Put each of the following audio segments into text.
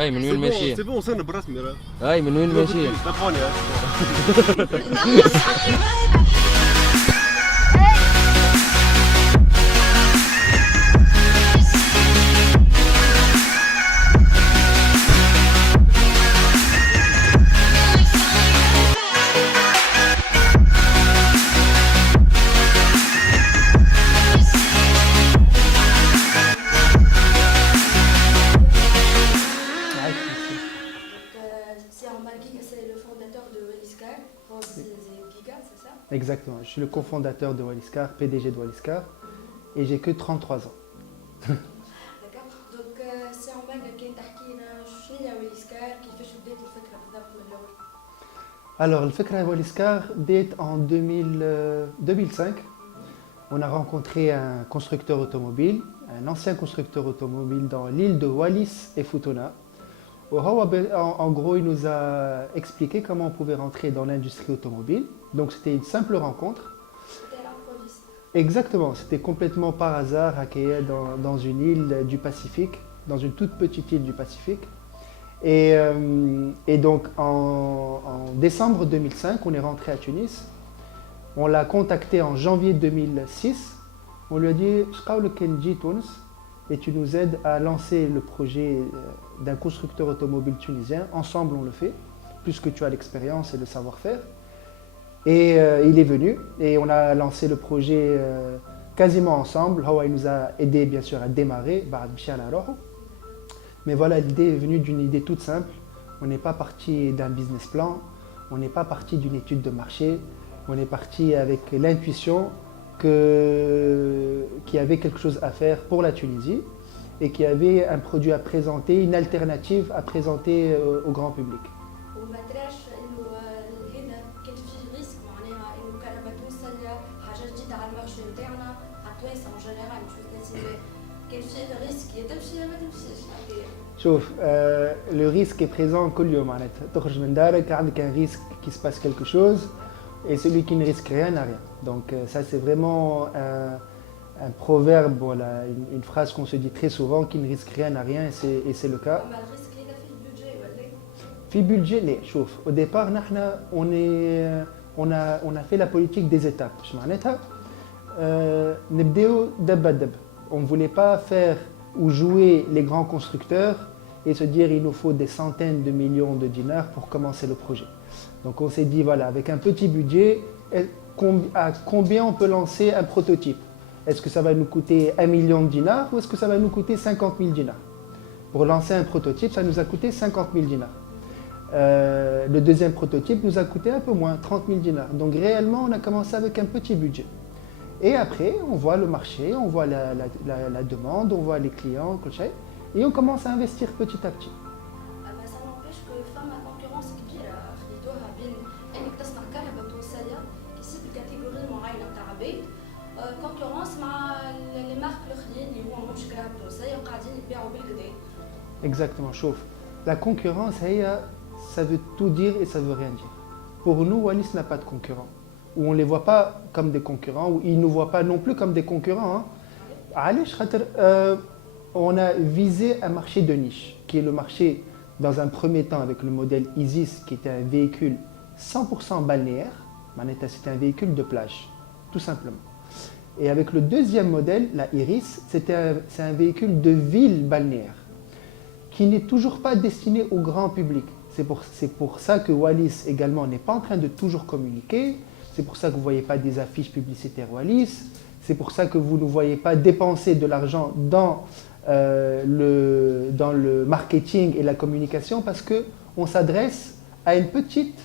اي من وين سي ماشيين؟ بون وصلنا بالرسمي راه. اي من وين ماشيين؟ تلفوني C'est Omar Giga, c'est le fondateur de Walliscar. C'est Giga, c'est ça? Exactement, je suis le cofondateur de Walliscar, PDG de Walliscar, et j'ai que 33 ans. D'accord. Donc, c'est Omar qui تحكي لنا شنو هي Walliscar, كيفاش بدات الفكرة بالضبط من الأول؟ Alors, le Fekra Walliscar date en 2005. On a rencontré un constructeur automobile, un ancien constructeur automobile dans l'île de Wallis et Futuna. En gros, il nous a expliqué comment on pouvait rentrer dans l'industrie automobile. Donc, c'était une simple rencontre. C'était l'improviste. Exactement, c'était complètement par hasard, accueilli dans une île du Pacifique, dans une toute petite île du Pacifique. Et donc, en décembre 2005, on est rentré à Tunis. On l'a contacté en janvier 2006. On lui a dit « Shqaw le Kenji Tunis » et tu nous aides à lancer le projet d'un constructeur automobile tunisien. Ensemble, on le fait, puisque tu as l'expérience et le savoir-faire. Et il est venu et on a lancé le projet quasiment ensemble. Hawa, il nous a aidé bien sûr à démarrer. Mais voilà, l'idée est venue d'une idée toute simple. On n'est pas parti d'un business plan, on n'est pas parti d'une étude de marché. On est parti avec l'intuition qu'il y avait quelque chose à faire pour la Tunisie et qu'il y avait un produit à présenter, une alternative à présenter au grand public. وما تراش انه هنا كان فيه ريسك معناها انه كهرباء توصل حاجه جديده على المارشي نتاعنا على التوانسه اون جينيرال مش بس الناس كان فيه ريسك يا تمشي يا ما تمشيش هكايا. شوف le risque est présent كل يوم معناتها تخرج من دارك عندك un risque qui se passe quelque chose et celui qui ne risque rien n'a rien. Donc ça c'est vraiment un proverbe, voilà, une phrase qu'on se dit très souvent qui ne risque rien n'a rien et c'est le cas. اما الريسك هذا فيه البيدجي ولا؟ في budget لا شوف au départ نحن on a fait la politique des étapes. اش معناتها نبداو دب دب. On ne voulait pas faire ou jouer les grands constructeurs et se dire il nous faut des centaines de millions de dinars pour commencer le projet. Donc on s'est dit voilà, avec un petit budget, à combien on peut lancer un prototype? Est-ce que ça va nous coûter 1 million de dinars ou est-ce que ça va nous coûter 50 000 dinars? Pour lancer un prototype, ça nous a coûté 50 000 dinars. Le deuxième prototype nous a coûté un peu moins, 30 000 dinars. Donc réellement, on a commencé avec un petit budget. Et après, on voit le marché, on voit la demande, on voit les clients, et on commence à investir petit à petit. اما ça n'empêche que فما كونكورونس كبيره خليتوها بين انك تصنع كهرباء تونسيه كيسيب الكاتيجوري معينه تاع عباد كونكورونس مع لي مارك الاخرين اللي هو مش كهرباء تونسيه وقاعدين يبيعوا بالكدا. Exactement, chauffe. La concurrence, ça veut tout dire et ça veut rien dire. Pour nous, Wallis n'a pas de concurrents. Où on ne les voit pas comme des concurrents, ou ils ne nous voient pas non plus comme des concurrents. On a visé un marché de niche, qui est le marché, dans un premier temps, avec le modèle Isis, qui était un véhicule 100% balnéaire. C'était un véhicule de plage, tout simplement. Et avec le deuxième modèle, la Iris, c'est un véhicule de ville balnéaire, qui n'est toujours pas destiné au grand public. C'est pour ça que Wallis également n'est pas en train de toujours communiquer. C'est pour ça que vous ne voyez pas des affiches publicitaires Wallis. C'est pour ça que vous ne voyez pas dépenser de l'argent dans le marketing et la communication, parce qu'on s'adresse à une petite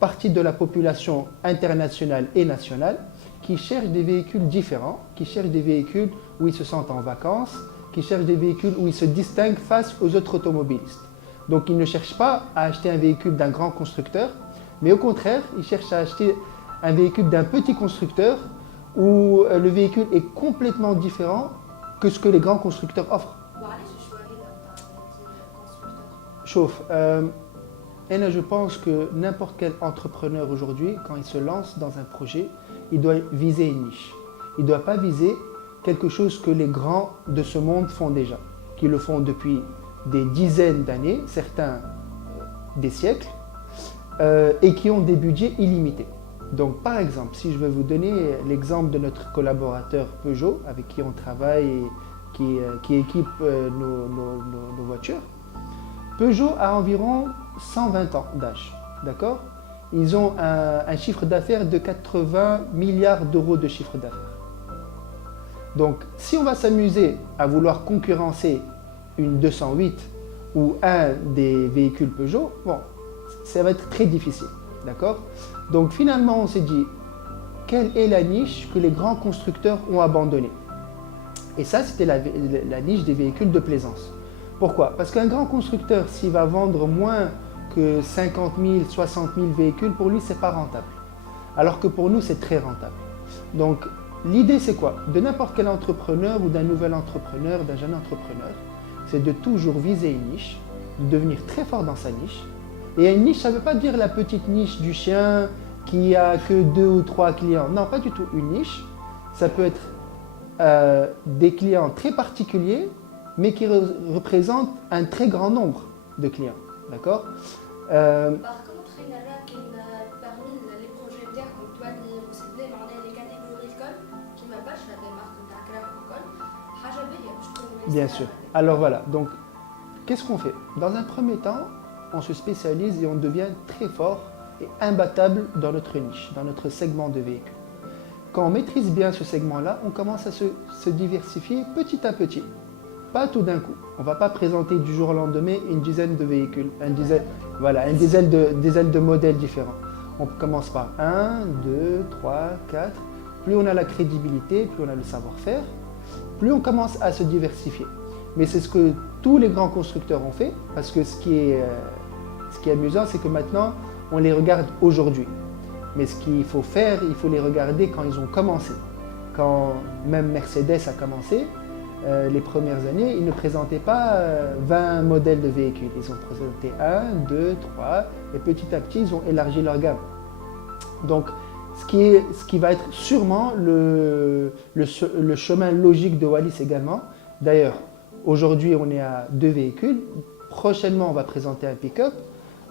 partie de la population internationale et nationale qui cherche des véhicules différents, qui cherche des véhicules où ils se sentent en vacances, qui cherchent des véhicules où ils se distinguent face aux autres automobilistes. Donc ils ne cherchent pas à acheter un véhicule d'un grand constructeur, mais au contraire, ils cherchent à acheter un véhicule d'un petit constructeur où le véhicule est complètement différent que ce que les grands constructeurs offrent. Chauffe. Je pense que n'importe quel entrepreneur aujourd'hui, quand il se lance dans un projet, il doit viser une niche. Il ne doit pas viser quelque chose que les grands de ce monde font déjà, qui le font depuis des dizaines d'années, certains des siècles, et qui ont des budgets illimités. Donc par exemple, si je veux vous donner l'exemple de notre collaborateur Peugeot, avec qui on travaille et qui équipe nos voitures, Peugeot a environ 120 ans d'âge, d'accord? Ils ont un chiffre d'affaires de 80 milliards d'euros de chiffre d'affaires. Donc si on va s'amuser à vouloir concurrencer une 208 ou un des véhicules Peugeot, bon, ça va être très difficile, d'accord? Donc finalement on s'est dit, quelle est la niche que les grands constructeurs ont abandonnée? Et ça, c'était la niche des véhicules de plaisance. Pourquoi? Parce qu'un grand constructeur, s'il va vendre moins que 50 000, 60 000 véhicules, pour lui, ce n'est pas rentable. Alors que pour nous, c'est très rentable. Donc, l'idée, c'est quoi? De n'importe quel entrepreneur ou d'un nouvel entrepreneur, d'un jeune entrepreneur, c'est de toujours viser une niche, de devenir très fort dans sa niche. Et une niche, ça ne veut pas dire la petite niche du chien qui a que 2 ou 3 clients. Non, pas du tout. Une niche, ça peut être des clients très particuliers, mais qui représentent un très grand nombre de clients. D'accord? Par contre, parmi les projets نتاعكم تولي مسدلين معناها les catégories الكل كيما برشا des marques نتاع كراف والكل حاجة باهية باش تكون Bien sûr. Alors voilà, donc qu'est-ce qu'on fait? Dans un premier temps, on se spécialise et on devient très fort et imbattable dans notre niche, dans notre segment de véhicules. Quand on maîtrise bien ce segment-là, on commence à se diversifier petit à petit. Pas tout d'un coup. On ne va pas présenter du jour au lendemain une dizaine de véhicules, une dizaine de modèles différents. On commence par 1, 2, 3, 4. Plus on a la crédibilité, plus on a le savoir-faire, plus on commence à se diversifier. Mais c'est ce que tous les grands constructeurs ont fait, parce que ce qui est amusant, c'est que maintenant, on les regarde aujourd'hui. Mais ce qu'il faut faire, il faut les regarder quand ils ont commencé. Quand même Mercedes a commencé, les premières années, ils ne présentaient pas 20 modèles de véhicules. Ils ont présenté 1, 2, 3, et petit à petit, ils ont élargi leur gamme. Donc, ce qui va être sûrement le chemin logique de Wallis également. D'ailleurs, aujourd'hui, on est à 2 véhicules. Prochainement, on va présenter un pick-up.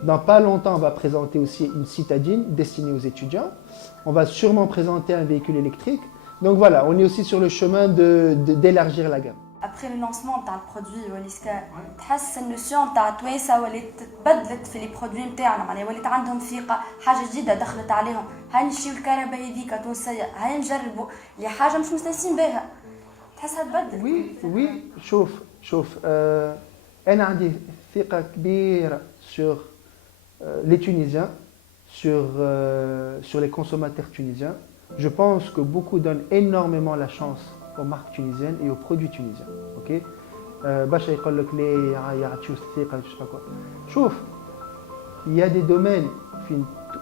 Dans pas longtemps, on va présenter aussi une citadine destinée aux étudiants. On va sûrement présenter un véhicule électrique. Donc voilà, on est aussi sur le chemin d'élargir la gamme. Après le lancement de le produit Walliska, تحس النوسيون تاع التوانسه ولات تبدلت في لي برودوي نتاعنا معناها ولات عندهم ثقه حاجه جديده دخلت عليهم هاي نمشيو الكهرباء هذيك تونسيه هاي نجربوا اللي حاجه مش مستانسين بها تحسها تبدلت. Oui, شوف انا عندي ثقه كبيره sur les Tunisiens, sur les consommateurs tunisiens. Je pense que beaucoup donnent énormément la chance aux marques tunisiennes et aux produits tunisiens. Ok? باش يقول لك لي يعطيو الثقه je sais pas quoi. شوف, il y a des domaines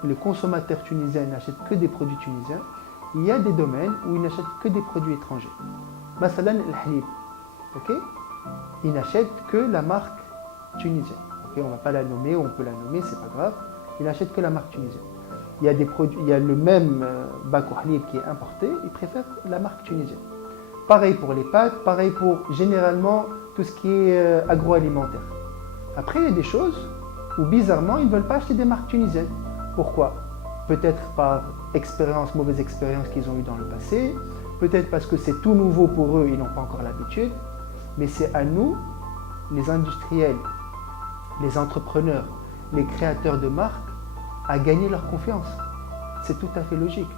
les consommateurs tunisiens n'achètent que des produits tunisiens. Il y a des domaines où ils n'achètent que des produits étrangers. مثلا الحليب. Ok? Ils n'achètent que la marque tunisienne. Okay, on ne va pas la nommer, on peut la nommer, c'est pas grave. Ils n'achètent que la marque tunisienne. Il y a des produits, il y a le même bac au halib qui est importé, ils préfèrent la marque tunisienne. Pareil pour les pâtes, pareil pour généralement tout ce qui est agroalimentaire. Après, il y a des choses où bizarrement, ils ne veulent pas acheter des marques tunisiennes. Pourquoi? Peut-être par expérience, mauvaise expérience qu'ils ont eue dans le passé, peut-être parce que c'est tout nouveau pour eux, ils n'ont pas encore l'habitude, mais c'est à nous, les industriels, les entrepreneurs, les créateurs de marques, à gagner leur confiance. C'est tout à fait logique.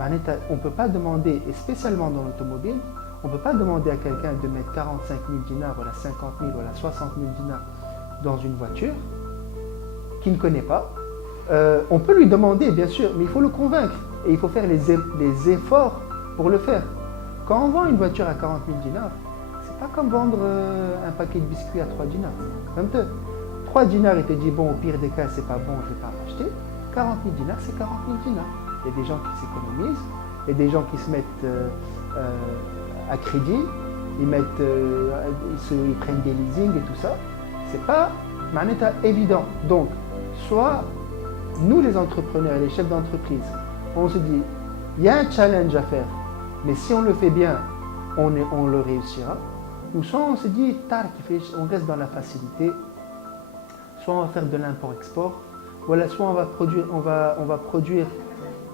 On ne peut pas demander, et spécialement dans l'automobile, on ne peut pas demander à quelqu'un de mettre 45 000 dinars, voilà 50 000, voilà 60 000 dinars dans une voiture qu'il ne connaît pas. On peut lui demander, bien sûr, mais il faut le convaincre. Et il faut faire les efforts pour le faire. Quand on vend une voiture à 40 000 dinars, c'est pas comme vendre un paquet de biscuits à 3 dinars. Comme 3 dinars, il te dit, bon, au pire des cas, c'est pas bon, je ne vais pas acheter. 40 000 dinars, c'est 40 000 dinars. Il y a des gens qui s'économisent, il y a des gens qui se mettent à crédit, ils prennent des leasing et tout ça. C'est pas évident. Donc, soit nous, les entrepreneurs, les chefs d'entreprise, on se dit, il y a un challenge à faire, mais si on le fait bien, on le réussira. Ou soit on se dit, on reste dans la facilité, soit on va faire de l'import-export, voilà, soit on va produire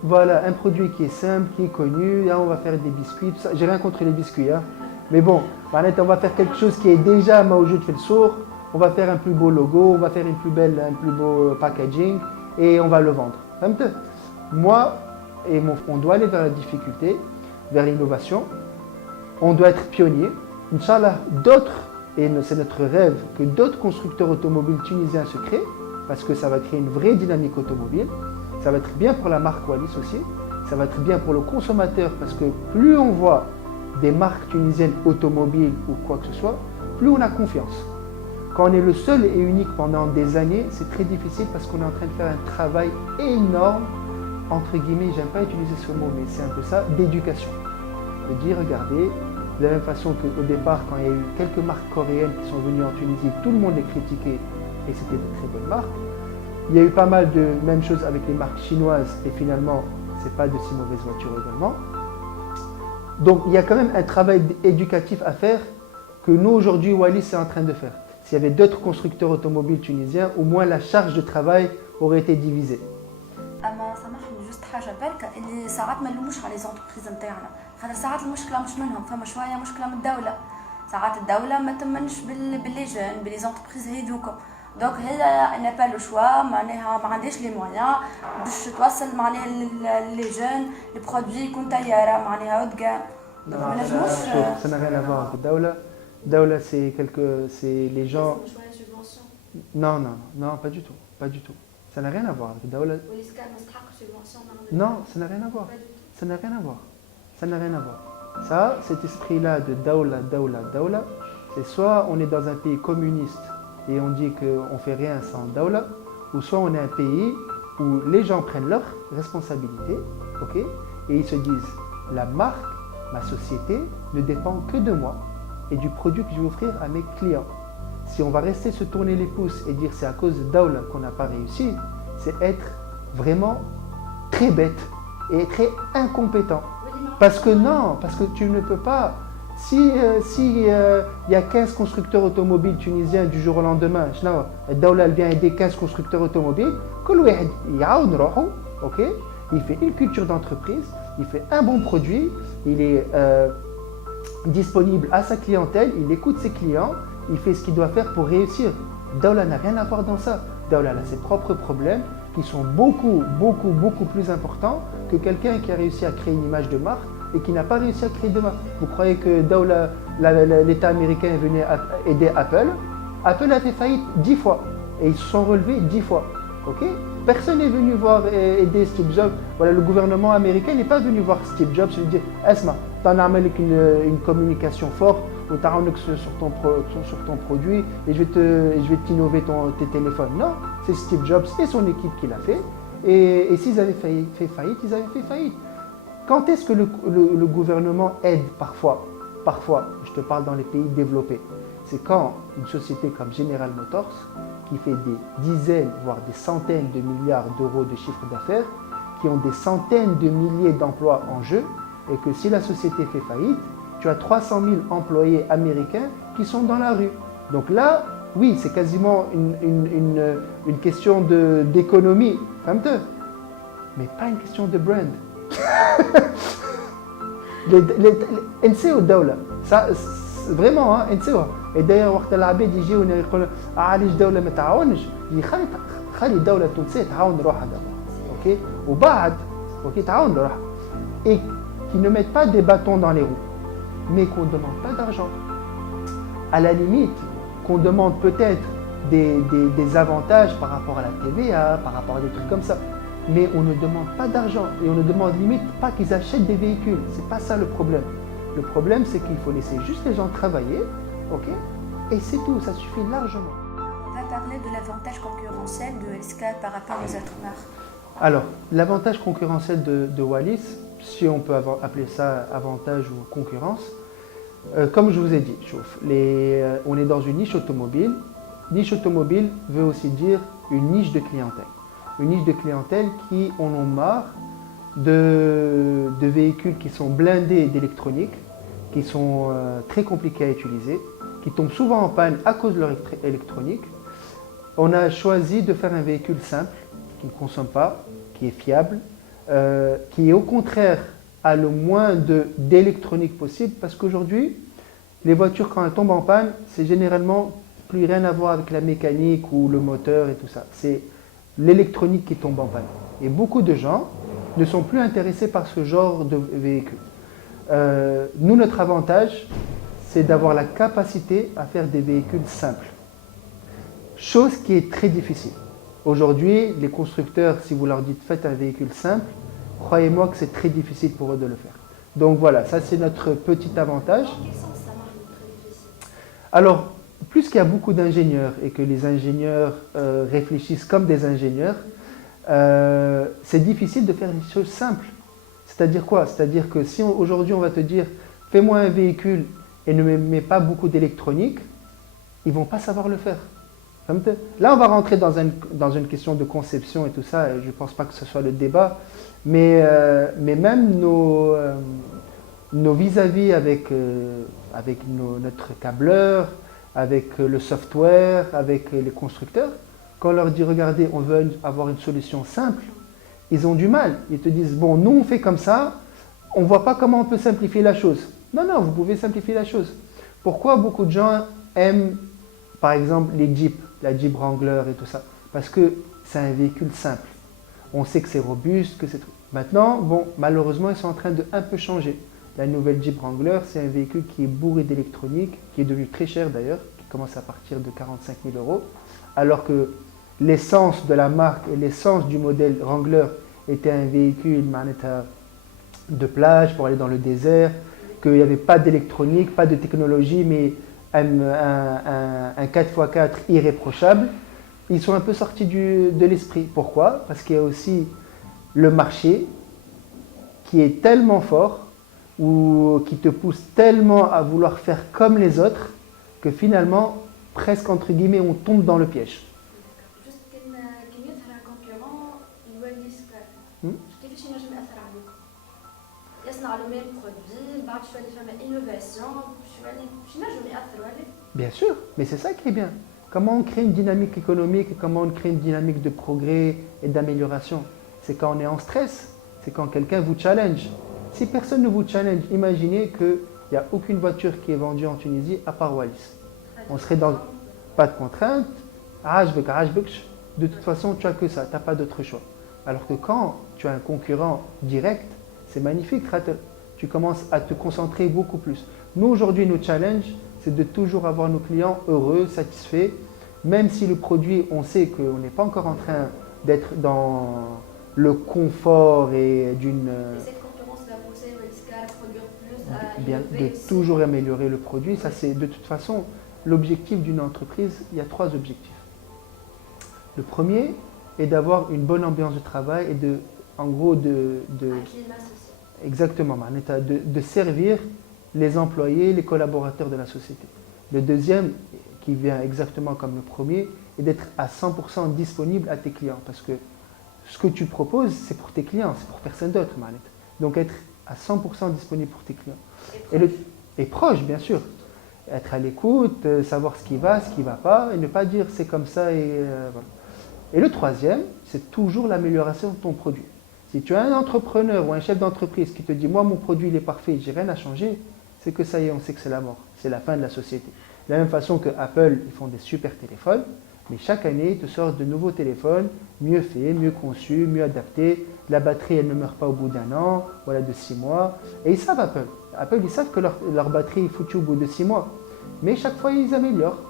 voilà, un produit qui est simple, qui est connu, là on va faire des biscuits, tout ça. J'ai rien contre les biscuits, hein. Mais bon, on va faire quelque chose qui est déjà mawjoud في السوق, on va faire un plus beau logo, on va faire un plus beau packaging et on va le vendre. Moi, on doit aller vers la difficulté, vers l'innovation, on doit être pionnier. Inch'Allah, et c'est notre rêve, que d'autres constructeurs automobiles tunisiens se créent, parce que ça va créer une vraie dynamique automobile. Ça va être bien pour la marque Wallis aussi, ça va être bien pour le consommateur, parce que plus on voit des marques tunisiennes automobiles ou quoi que ce soit, plus on a confiance. Quand on est le seul et unique pendant des années, c'est très difficile parce qu'on est en train de faire un travail énorme, entre guillemets, j'aime pas utiliser ce mot, mais c'est un peu ça, d'éducation. De dire, regardez, de la même façon qu'au départ, quand il y a eu quelques marques coréennes qui sont venues en Tunisie, tout le monde les critiquait et c'était de très bonnes marques. Il y a eu pas mal de mêmes choses avec les marques chinoises et finalement, ce n'est pas de si mauvaises voitures également. Donc il y a quand même un travail éducatif à faire que nous aujourd'hui, Wallis est en train de faire. S'il y avait d'autres constructeurs automobiles tunisiens, au moins la charge de travail aurait été divisée. اما سامحني جوست حاجه بالك اللي ساعات ما نلوموش على لي زونتربريز نتاعنا خاطر ساعات المشكله مش منهم فما شويه مشكله من الدوله ساعات الدوله ما تمنش باللي جون باللي زونتربريز هذوكم دونك هي انا با لو شوا معناها ما عنديش لي مويان باش توصل معناها لي جون لي برودوي يكون طياره معناها هود كاع دونك ما نجموش Ça n'a rien à voir avec الدولة. الدولة c'est les gens. Non, pas du tout. Ça n'a rien à voir avec الدولة. Non, ça n'a rien à voir. Ça n'a rien à voir. Ça, cet esprit-là de Daoula, c'est soit on est dans un pays communiste et on dit qu'on ne fait rien sans Daoula, ou soit on est un pays où les gens prennent leurs responsabilités, ok, et ils se disent, la marque, ma société, ne dépend que de moi et du produit que je vais offrir à mes clients. Si on va rester se tourner les pouces et dire c'est à cause de Daoula qu'on n'a pas réussi, c'est être vraiment très bête et très incompétent. Parce que tu ne peux pas. Si y a 15 constructeurs automobiles tunisiens du jour au lendemain, Daoula vient aider 15 constructeurs automobiles, ok, il fait une culture d'entreprise, il fait un bon produit, il est disponible à sa clientèle, il écoute ses clients, il fait ce qu'il doit faire pour réussir. Daoula n'a rien à voir dans ça. Daoula a ses propres problèmes qui sont beaucoup plus importants que quelqu'un qui a réussi à créer une image de marque et qui n'a pas réussi à créer de marque. Vous croyez que Daoula, l'État américain est venu aider Apple? Apple a fait faillite 10 fois et ils se sont relevés 10 fois. Okay? Personne n'est venu voir aider Steve Jobs. Voilà, le gouvernement américain n'est pas venu voir Steve Jobs et lui dire « Esma, tu en as avec une communication forte ou tu as sur ton produit et je vais t'innover tes téléphones. » Non, c'est Steve Jobs et son équipe qui l'a fait. Et s'ils avaient fait faillite, ils avaient fait faillite. Quand est-ce que le gouvernement aide parfois, je te parle dans les pays développés, c'est quand une société comme General Motors, qui fait des dizaines, voire des centaines de milliards d'euros de chiffre d'affaires, qui ont des centaines de milliers d'emplois en jeu, et que si la société fait faillite, tu as 300 000 employés américains qui sont dans la rue. Donc là, oui, c'est quasiment une question d'économie, mais pas une question de brand. NCO Daoula, ça vraiment, hein, NCO. Et d'ailleurs, وقت العباد يجيو يقولوا علاش الدولة ما تعاونش؟ خلي الدولة التونسية تعاون روحها d'abord, ok? وبعد, ok, تعاون روحها. Et qui ne mettent pas des bâtons dans les roues, mais qu'on ne demande pas d'argent. À la limite, qu'on demande peut-être des avantages par rapport à la TVA, par rapport à des trucs comme ça. Mais on ne demande pas d'argent et on ne demande limite pas qu'ils achètent des véhicules. C'est pas ça le problème. Le problème, c'est qu'il faut laisser juste les gens travailler, ok? Et c'est tout, ça suffit largement. On va parler de l'avantage concurrentiel de Escale par rapport aux autres marques. Alors, l'avantage concurrentiel de Wallis, si on peut appeler ça avantage ou concurrence, comme je vous ai dit, on est dans une niche automobile. Niche automobile veut aussi dire une niche de clientèle. Une niche de clientèle qui en ont marre de véhicules qui sont blindés d'électronique, qui sont très compliqués à utiliser, qui tombent souvent en panne à cause de leur électronique. On a choisi de faire un véhicule simple, qui ne consomme pas, qui est fiable, qui au contraire a le moins d'électronique possible, parce qu'aujourd'hui, les voitures quand elles tombent en panne, c'est généralement plus rien à voir avec la mécanique ou le moteur et tout ça. C'est l'électronique qui tombe en panne. Et beaucoup de gens ne sont plus intéressés par ce genre de véhicule. Nous, notre avantage, c'est d'avoir la capacité à faire des véhicules simples. Chose qui est très difficile. Aujourd'hui, les constructeurs, si vous leur dites faites un véhicule simple, croyez-moi que c'est très difficile pour eux de le faire. Donc voilà, ça c'est notre petit avantage. Dans quel sens ça marche très difficile? Alors, plus qu'il y a beaucoup d'ingénieurs et que les ingénieurs réfléchissent comme des ingénieurs, c'est difficile de faire des choses simples. C'est-à-dire quoi? C'est-à-dire que si aujourd'hui on va te dire fais-moi un véhicule et ne mets pas beaucoup d'électronique, ils ne vont pas savoir le faire. Là, on va rentrer dans une question de conception et tout ça, et je ne pense pas que ce soit le débat, mais même nos vis-à-vis avec notre câbleur, avec le software, avec les constructeurs, quand on leur dit regardez, on veut avoir une solution simple, ils ont du mal. Ils te disent bon, nous on fait comme ça, on ne voit pas comment on peut simplifier la chose. Non, non, vous pouvez simplifier la chose. Pourquoi beaucoup de gens aiment, par exemple, les Jeeps, la Jeep Wrangler et tout ça? Parce que c'est un véhicule simple. On sait que c'est robuste, que c'est tout. Maintenant, bon, malheureusement, ils sont en train de un peu changer. La nouvelle Jeep Wrangler, c'est un véhicule qui est bourré d'électronique, qui est devenu très cher d'ailleurs, qui commence à partir de 45 000 €, alors que l'essence de la marque et l'essence du modèle Wrangler était un véhicule de plage pour aller dans le désert, qu'il n'y avait pas d'électronique, pas de technologie, mais un 4x4 irréprochable. Ils sont un peu sortis de l'esprit. Pourquoi? Parce qu'il y a aussi le marché qui est tellement fort ou qui te pousse tellement à vouloir faire comme les autres que finalement, presque entre guillemets, on tombe dans le piège. Juste كي يظهر concurrent يولي سكار كيفاش ينجم يأثر عليكم؟ يصنع لو ميم برودوي بعد شويه فما انوفاسيون باش ينجم يأثر عليك. Bien sûr, mais c'est ça qui est bien. Comment on crée une dynamique économique, comment on crée une dynamique de progrès et d'amélioration? C'est quand on est en stress, c'est quand quelqu'un vous challenge. Si personne ne vous challenge, imaginez qu'il n'y a aucune voiture qui est vendue en Tunisie à part Wallis. On serait dans pas de contraintes, de toute façon tu n'as que ça, tu n'as pas d'autre choix. Alors que quand tu as un concurrent direct, c'est magnifique, tu commences à te concentrer beaucoup plus. Nous aujourd'hui, nos challenges, c'est de toujours avoir nos clients heureux, satisfaits, même si le produit, on sait qu'on n'est pas encore en train d'être dans le confort et d'une... Et cette concurrence va pousser Wellscar à produire plus, à Bien, innover de aussi. toujours améliorer le produit. Ça, c'est de toute façon l'objectif d'une entreprise. Il y a 3 objectifs. Le premier est d'avoir une bonne ambiance de travail et en gros Un climat social. exactement, de servir les employés, les collaborateurs de la société. Le deuxième, qui vient exactement comme le premier, est d'être à 100% disponible à tes clients. Parce que ce que tu proposes, c'est pour tes clients, c'est pour personne d'autre. Donc être à 100% disponible pour tes clients. Et proche, bien sûr. Être à l'écoute, savoir ce qui va, ce qui ne va pas, et ne pas dire c'est comme ça et voilà. Et le troisième, c'est toujours l'amélioration de ton produit. Si tu as un entrepreneur ou un chef d'entreprise qui te dit « moi, mon produit il est parfait, j'ai rien à changer », c'est que ça y est, on sait que c'est la mort, c'est la fin de la société. De la même façon que Apple, ils font des super téléphones, mais chaque année, ils te sortent de nouveaux téléphones, mieux faits, mieux conçus, mieux adaptés. La batterie, elle ne meurt pas au bout d'1 an, voilà, de 6 mois. Et ils savent Apple. Apple, ils savent que leur batterie est foutue au bout de 6 mois. Mais chaque fois, ils améliorent.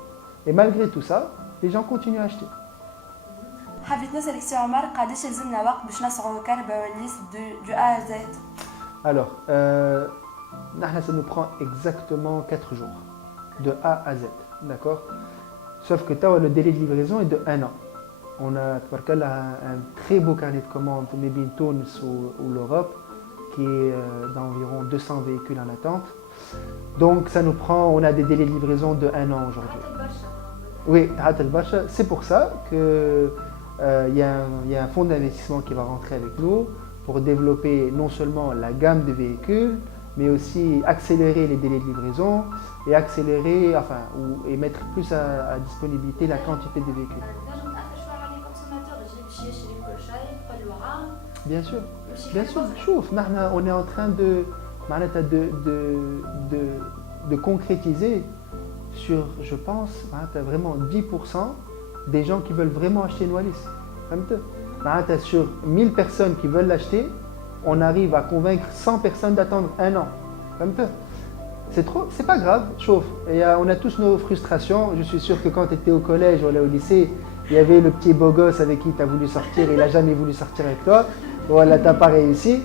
Et malgré tout ça, les gens continuent à acheter. حبيت نسألك سي عمر قداش لزمنا وقت باش نصنعوا كهرباء وليس du A à Z. Alors, ça nous prend exactement 4 jours, de A à Z, d'accord? Sauf que le délai de livraison est de 1 an. On a un très beau carnet de commandes pour les Tunis ou l'Europe, qui est d'environ 200 véhicules en attente. Donc ça nous prend, on a des délais de livraison de 1 an aujourd'hui. Oui, c'est pour ça que y a un fonds d'investissement qui va rentrer avec nous pour développer non seulement la gamme de véhicules, mais aussi accélérer les délais de livraison et accélérer, et mettre plus à disponibilité la quantité de véhicules. Bien sûr, bien sûr. Chouf, on est en train de concrétiser sur, je pense, vraiment 10% des gens qui veulent vraiment acheter une Wallis. Sur 1000 personnes qui veulent l'acheter, on arrive à convaincre 100 personnes d'attendre un an. C'est pas grave, chauffe. On a tous nos frustrations. Je suis sûr que quand tu étais au collège ou au lycée, il y avait le petit beau gosse avec qui tu as voulu sortir, il n'a jamais voulu sortir avec toi. Voilà, tu n'as pas réussi.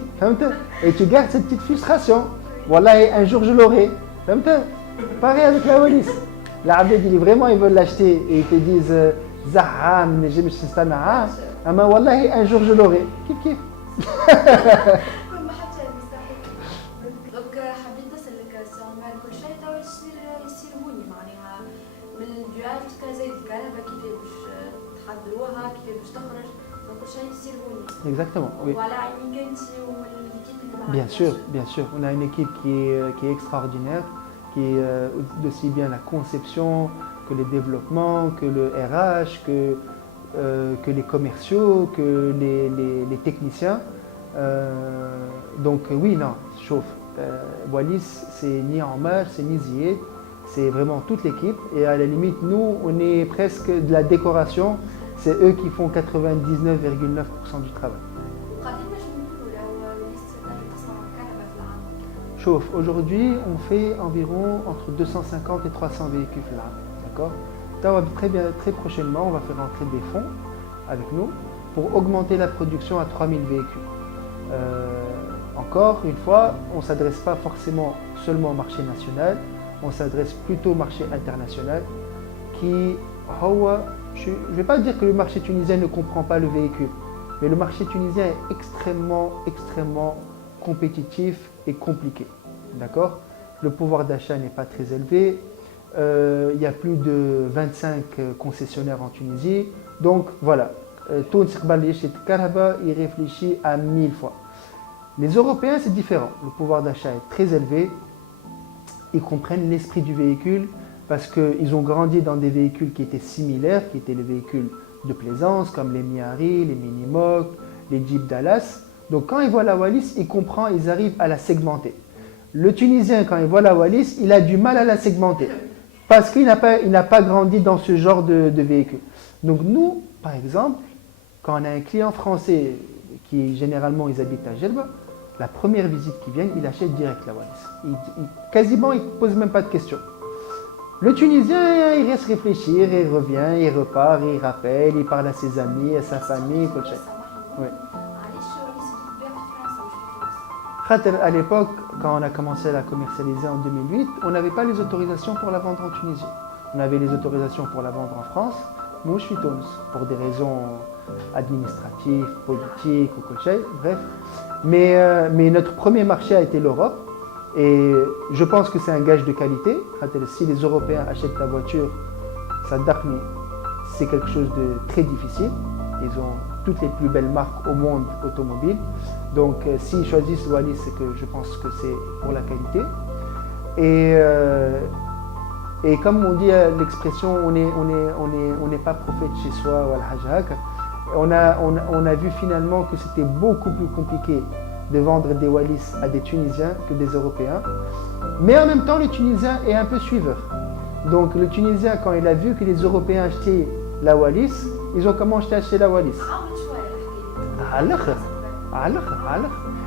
Et tu gardes cette petite frustration. Voilà, un jour je l'aurai. Pareil avec la Wallis. L'abed, vraiment, ils veulent l'acheter et ils te disent Zaham, mais j'aime ce stana. Mais wallahi, un jour je l'aurai. Kif kif. Exactement, oui. Bien sûr, bien sûr. On a une équipe qui est extraordinaire, qui est aussi bien la conception que les développements, que le RH, que les commerciaux, que les techniciens. Donc oui, non, chauffe. Wallis, c'est ni Ammar, c'est ni Zied, c'est vraiment toute l'équipe. Et à la limite, nous, on est presque de la décoration. C'est eux qui font 99,9% du travail. Chauffe. Aujourd'hui, on fait environ entre 250 et 300 véhicules là. D'accord ? Très prochainement, on va faire entrer des fonds avec nous pour augmenter la production à 3000 véhicules. Encore une fois, on ne s'adresse pas forcément seulement au marché national, on s'adresse plutôt au marché international qui, je ne vais pas dire que le marché tunisien ne comprend pas le véhicule, mais le marché tunisien est extrêmement compétitif et compliqué. D'accord ? Le pouvoir d'achat n'est pas très élevé. Il y a plus de 25 concessionnaires en Tunisie. Donc voilà, Tunis il réfléchit à 1000 fois. Les Européens, c'est différent. Le pouvoir d'achat est très élevé. Ils comprennent l'esprit du véhicule parce qu'ils ont grandi dans des véhicules qui étaient similaires, qui étaient les véhicules de plaisance, comme les Miari, les Minimoc, les Jeep Dallas. Donc quand ils voient la Wallis, ils comprennent, ils arrivent à la segmenter. Le Tunisien, quand il voit la Wallis, il a du mal à la segmenter parce qu'il n'a pas grandi dans ce genre de véhicule. Donc nous, par exemple, quand on a un client français qui généralement ils habitent à Djerba, la première visite qui vient, il achète direct la Wallis. Quasiment, il ne pose même pas de questions. Le Tunisien, il reste réfléchir, il revient, il repart, il rappelle, il parle à ses amis, à sa famille, tout ça. Oui. À l'époque, quand on a commencé à la commercialiser en 2008, on n'avait pas les autorisations pour la vendre en Tunisie. On avait les autorisations pour la vendre en France, mais je suis Tunis, pour des raisons administratives, politiques ou quoi que ce soit, bref. Mais notre premier marché a été l'Europe et je pense que c'est un gage de qualité. Si les Européens achètent la voiture, c'est quelque chose de très difficile. Ils ont toutes les plus belles marques au monde automobile. Donc s'ils choisissent Wallis, c'est que je pense que c'est pour la qualité. Et comme on dit l'expression, on n'est pas prophète chez soi, on a vu finalement que c'était beaucoup plus compliqué de vendre des Wallis à des Tunisiens que des Européens. Mais en même temps, le Tunisien est un peu suiveur. Donc le Tunisien, quand il a vu que les Européens achetaient la Wallis, ils ont commencé à acheter la Wallis.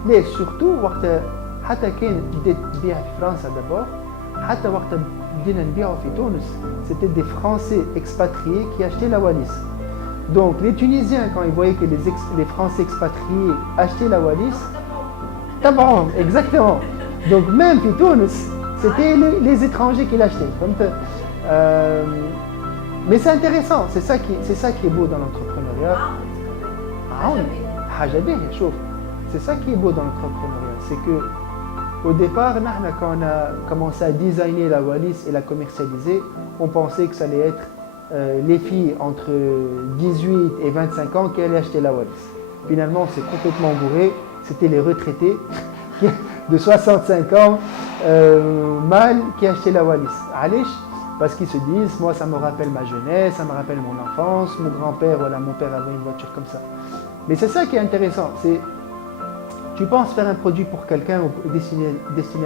Mais surtout, حتى كان بدات تبيع في فرنسا d'abord, حتى وقت بدينا نبيعوا في تونس, c'était des Français expatriés qui achetaient la Wallis. Donc les Tunisiens, quand ils voyaient que les Français expatriés achetaient la Wallis, tabaron, exactement. Donc même في تونس, c'était les étrangers qui l'achetaient. Mais c'est intéressant, c'est ça qui est beau dans l'entrepreneuriat. C'est ça qui est beau dans l'entrepreneuriat, c'est que au départ, quand on a commencé à designer la Wallis et la commercialiser, on pensait que ça allait être les filles entre 18 et 25 ans qui allaient acheter la Wallis. Finalement, c'est complètement bourré. C'était les retraités de 65 ans, mâle, qui a acheté la Wallis. Alish, parce qu'ils se disent, moi ça me rappelle ma jeunesse, ça me rappelle mon enfance, mon grand-père, voilà, mon père avait une voiture comme ça. Mais c'est ça qui est intéressant, c'est tu penses faire un produit pour quelqu'un destiné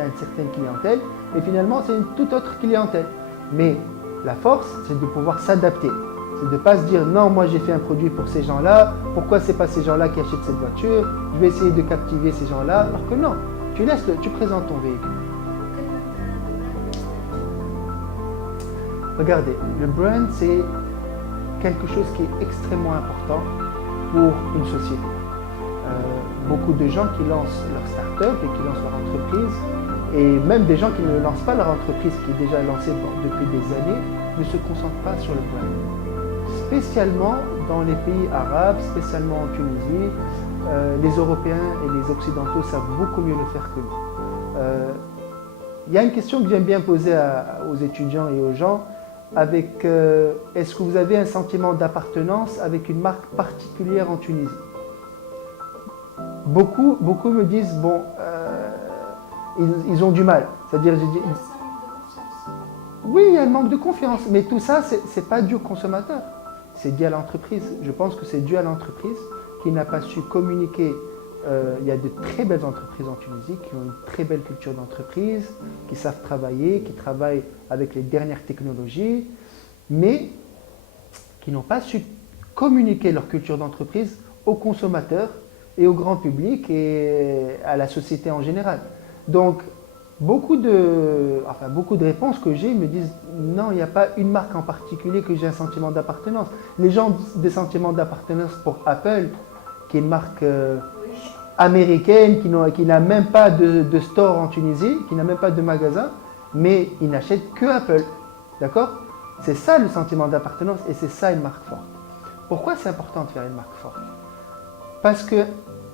à une certaine clientèle, et finalement c'est une toute autre clientèle. Mais la force, c'est de pouvoir s'adapter. C'est de ne pas se dire non, moi j'ai fait un produit pour ces gens-là, pourquoi c'est pas ces gens-là qui achètent cette voiture, je vais essayer de captiver ces gens-là, alors que non, tu présentes ton véhicule. Regardez, le brand c'est quelque chose qui est extrêmement important pour une société. Beaucoup de gens qui lancent leur start-up et qui lancent leur entreprise, et même des gens qui ne lancent pas leur entreprise, qui est déjà lancée depuis des années, ne se concentrent pas sur le brand. Spécialement dans les pays arabes, spécialement en Tunisie, les Européens et les Occidentaux savent beaucoup mieux le faire que nous. Il y a une question que j'aime bien poser aux étudiants et aux gens, est-ce que vous avez un sentiment d'appartenance avec une marque particulière en Tunisie? Beaucoup me disent, bon, ils ont du mal. C'est-à-dire, oui, il y a un manque de confiance, mais tout ça, c'est pas dû au consommateur, c'est dû à l'entreprise. Je pense que c'est dû à l'entreprise qui n'a pas su communiquer. Il y a de très belles entreprises en Tunisie qui ont une très belle culture d'entreprise, qui savent travailler, qui travaillent avec les dernières technologies, mais qui n'ont pas su communiquer leur culture d'entreprise aux consommateurs et au grand public et à la société en général. Donc, beaucoup de réponses que j'ai me disent non, il n'y a pas une marque en particulier que j'ai un sentiment d'appartenance. Les gens ont des sentiments d'appartenance pour Apple, qui est une marque américaine, qui n'a même pas de store en Tunisie, qui n'a même pas de magasin, mais ils n'achètent que Apple. D'accord? C'est ça le sentiment d'appartenance et c'est ça une marque forte. Pourquoi c'est important de faire une marque forte? Parce que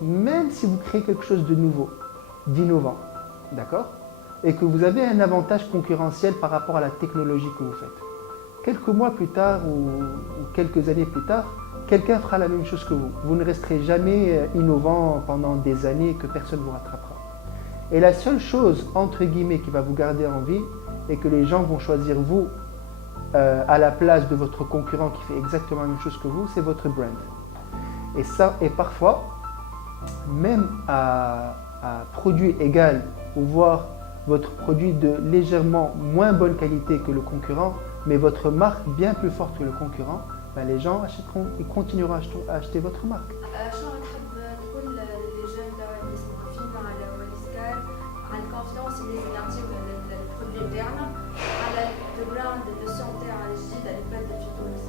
même si vous créez quelque chose de nouveau, d'innovant, d'accord, et que vous avez un avantage concurrentiel par rapport à la technologie que vous faites, quelques mois plus tard ou quelques années plus tard, quelqu'un fera la même chose que vous. Vous ne resterez jamais innovant pendant des années que personne ne vous rattrapera. Et la seule chose, entre guillemets, qui va vous garder en vie et que les gens vont choisir vous à la place de votre concurrent qui fait exactement la même chose que vous, c'est votre brand. Et ça, et parfois, même à produit égal, ou voire votre produit de légèrement moins bonne qualité que le concurrent, mais votre marque bien plus forte que le concurrent, ben les gens achèteront, ils continueront à acheter votre marque. شنو تحب تقول للجان توا اللي يسمعوا فينا على وليسكار على الكونفيونس اللي لازم يعطيوها للبرودوي نتاعنا على البراند النوسيون نتاعها الجديده اللي بدات في تونس.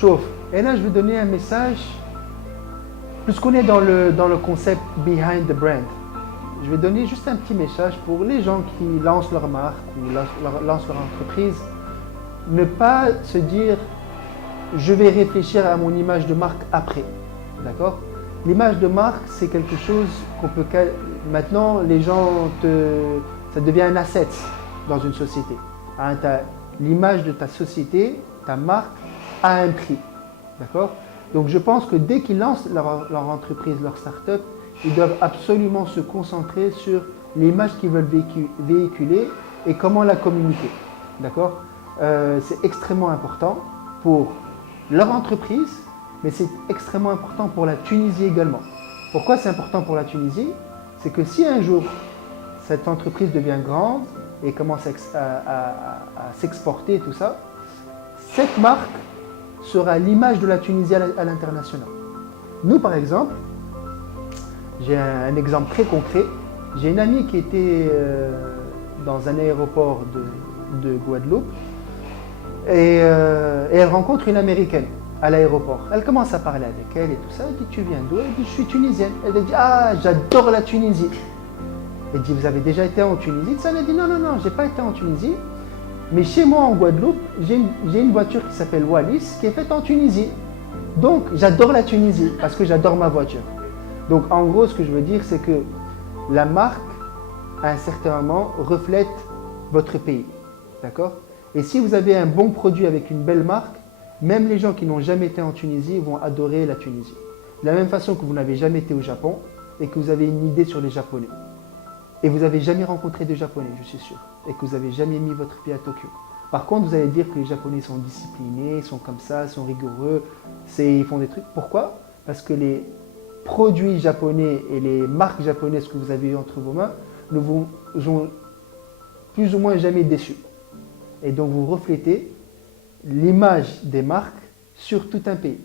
Chauffe. Et là, je vais donner un message, puisqu'on est dans le concept behind the brand. Je vais donner juste un petit message pour les gens qui lancent leur marque ou lancent leur entreprise. Ne pas se dire je vais réfléchir à mon image de marque après. D'accord? L'image de marque, c'est quelque chose qu'on peut... Maintenant, les gens ça devient un asset dans une société. Hein, l'image de ta société, ta marque, a un prix. D'accord? Donc je pense que dès qu'ils lancent leur entreprise, leur start-up, ils doivent absolument se concentrer sur l'image qu'ils veulent véhiculer et comment la communiquer. D'accord? C'est extrêmement important pour leur entreprise, mais c'est extrêmement important pour la Tunisie également. Pourquoi c'est important pour la Tunisie? C'est que si un jour cette entreprise devient grande et commence à s'exporter et tout ça, cette marque sera l'image de la Tunisie à l'international. Nous, par exemple, j'ai un exemple très concret. J'ai une amie qui était dans un aéroport de Guadeloupe et elle rencontre une Américaine à l'aéroport. Elle commence à parler avec elle et tout ça. Elle dit, tu viens d'où? Elle dit, je suis tunisienne. Elle dit, ah, j'adore la Tunisie. Elle dit, vous avez déjà été en Tunisie? Elle dit, non, je n'ai pas été en Tunisie. Mais chez moi en Guadeloupe, j'ai une voiture qui s'appelle Wallis qui est faite en Tunisie. Donc, j'adore la Tunisie parce que j'adore ma voiture. Donc, en gros, ce que je veux dire, c'est que la marque, à un certain moment, reflète votre pays. D'accord? Et si vous avez un bon produit avec une belle marque, même les gens qui n'ont jamais été en Tunisie vont adorer la Tunisie. De la même façon que vous n'avez jamais été au Japon et que vous avez une idée sur les Japonais. Et vous n'avez jamais rencontré de Japonais, je suis sûr. Et que vous n'avez jamais mis votre pied à Tokyo. Par contre, vous allez dire que les Japonais sont disciplinés, sont comme ça, sont rigoureux, ils font des trucs. Pourquoi? Parce que les produits japonais et les marques japonaises que vous avez entre vos mains ne vous ont plus ou moins jamais déçu. Et donc vous reflétez l'image des marques sur tout un pays.